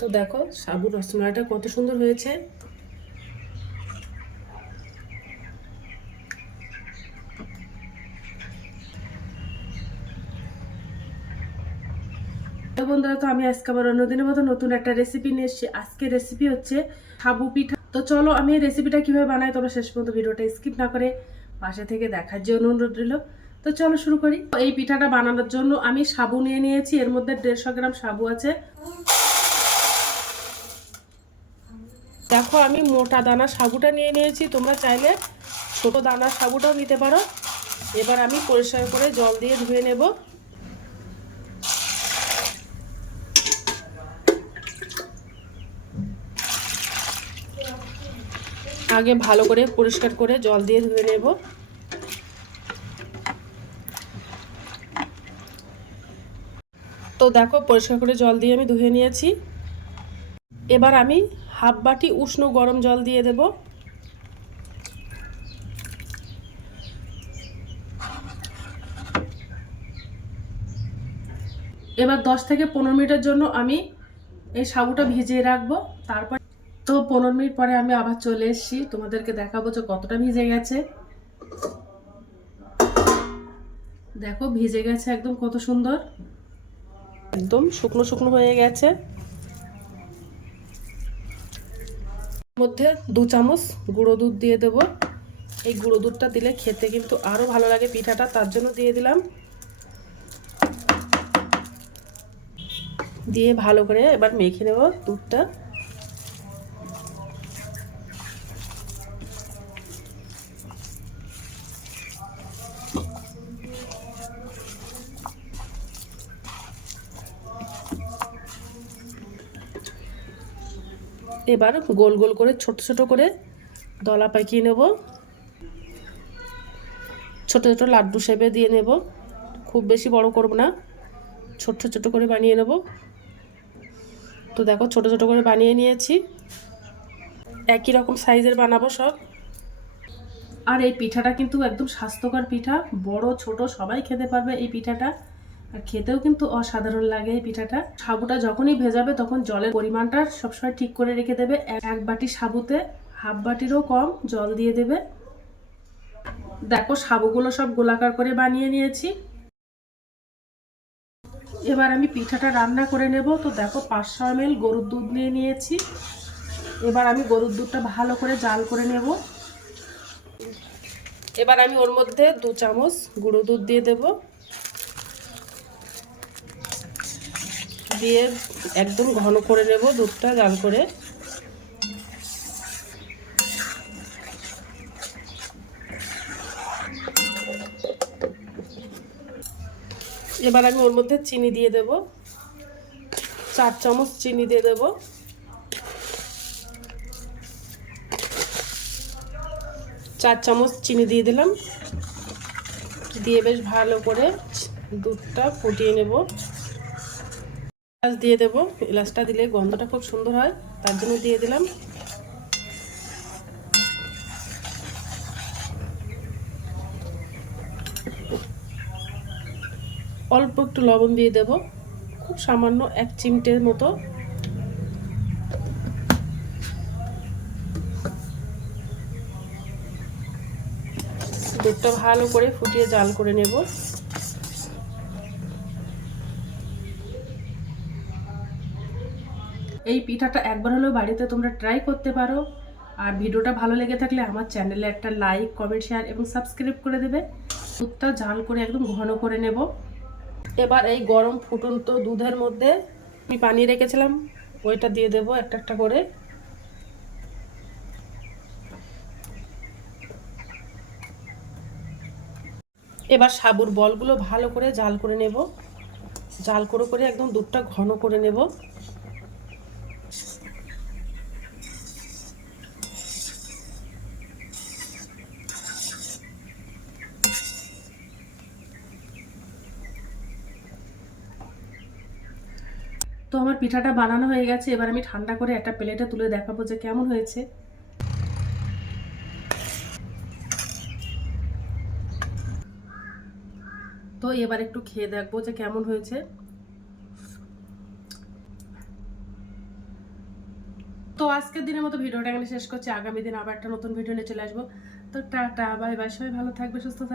তো দেখো সাবুর রসমালাইটা কত সুন্দর হয়েছে। তো বন্ধুরা, তো আমি আজকে আবার অন্যদিনের মতো নতুন একটা রেসিপি নিয়ে এসেছি। আজকে রেসিপি হচ্ছে সাবু পিঠা। তো চলো আমি এই রেসিপিটা কিভাবে বানাই তোমরা শেষ পর্যন্ত ভিডিওটা স্কিপ না করে পাশে থেকে দেখার জন্য অনুরোধ রইল। তো চলো শুরু করি। এই পিঠাটা বানানোর জন্য আমি সাবু নিয়ে নিয়েছি। এর মধ্যে 150 গ্রাম সাবু আছে। দেখো আমি মোটা দানা সাবুটা নিয়ে নিয়েছি, তোমরা চাইলে ছোট দানার সাবুটাও নিতে পারো। এবার আমি পরিষ্কার করে জল দিয়ে ধুয়ে নেব। আগে ভালো করে পরিষ্কার করে জল দিয়ে ধুয়ে নেব। তো দেখো পরিষ্কার করে জল দিয়ে আমি ধুয়ে নিয়েছি। এবার আমি হাফ বাটি উষ্ণ গরম জল দিয়ে দেব। এবার 10 থেকে 15 মিনিটের জন্য আমি এই সাবুটা ভিজিয়ে রাখবো। তারপর তো 15 মিনিট পরে আমি আবার চলে এসেছি, তোমাদেরকে দেখাবো যে কতটা ভিজে গেছে। দেখো ভিজে গেছে একদম কত সুন্দর, একদম শুকনো শুকনো হয়ে গেছে। মধ্যে 2 চামচ গুঁড়ো দুধ দিয়ে দেব। এই গুঁড়ো দুধটা দিলে খেতে কিন্তু আরো ভালো লাগে পিঠাটা, তার জন্য দিয়ে দিলাম। দিয়ে ভালো করে এবার মেখে নেব দুধটা। এবার গোল গোল করে ছোট ছোট করে দলা পাকিয়ে নেব। ছোট ছোট লাড্ডু শেপে দিয়ে নেব, খুব বেশি বড় করব না, ছোট ছোট করে বানিয়ে নেব। তো দেখো ছোট ছোট করে বানিয়ে নিয়েছি, একই রকম সাইজের বানাবো সব। আর এই পিঠাটা কিন্তু একদম স্বাস্থ্যকর পিঠা, বড় ছোট সবাই খেতে পারবে এই পিঠাটা। আর খেতেও কিন্তু অসাধারণ লাগে এই পিঠাটা। সাবুটা যখনই ভেজাবে তখন জলের পরিমাণটা সবসময় ঠিক করে রেখে দেবে। এক বাটি সাবুতে হাফ বাটিরও কম জল দিয়ে দেবে। দেখো সাবুগুলো সব গোলাকার করে বানিয়ে নিয়েছি। এবার আমি পিঠাটা রান্না করে নেব। তো দেখো 500 ml গরুর দুধ নিয়ে নিয়েছি। এবার আমি গরুর দুধটা ভালো করে জাল করে নেব। এবার আমি ওর মধ্যে 2 চামচ গুঁড়ো দুধ দিয়ে দেব। দিয়ে একদম ঘন করে নেব দুধটা জাল করে। এবার আমি ওর মধ্যে চিনি দিয়ে দেব। 4 চামচ চিনি দিয়ে দেব। 4 চামচ চিনি দিয়ে দিলাম। দিয়ে বেশ ভালো করে দুধটা ফুটিয়ে নেব। এলাচ দিয়ে দেব, এলাচটা দিলে গন্ধটা খুব সুন্দর হয়, তার জন্য দিয়ে দিলাম। অল্প একটু লবণ দিয়ে দেব, খুব সামান্য 1 চিমটের মতো। দুধটা ভালো করে ফুটিয়ে জাল করে নেব। এই পিঠাটা একবার হলেও বাড়িতে তোমরা ট্রাই করতে পারো। আর ভিডিওটা ভালো লেগে থাকলে আমার চ্যানেলে একটা লাইক, কমেন্ট, শেয়ার এবং সাবস্ক্রাইব করে দেবে। দুধটা জাল করে একদম ঘন করে নেব। এবার এই গরম ফুটন্ত দুধের মধ্যে আমি পানি রেখেছিলাম ওইটা দিয়ে দেব একটা একটা করে। এবার সাবুর বলগুলো ভালো করে জাল করে নেব। জাল করে করে একদম দুধটা ঘন করে নেব। তো আমার পিঠাটা বানানো হয়ে গেছে। এবার আমি ঠান্ডা করে একটা প্লেটে তুলে দেখাবো যে কেমন হয়েছে। তো এবার একটু খেয়ে দেখবো যে কেমন হয়েছে। তো আজকের দিনের মতো ভিডিওটা এখানে শেষ করছি। আগামী দিন আবার একটা নতুন ভিডিও নিয়ে চলে আসবো। তো টাটা, বাই বাই, সবাই ভালো থাকবে, সুস্থ থাকবে।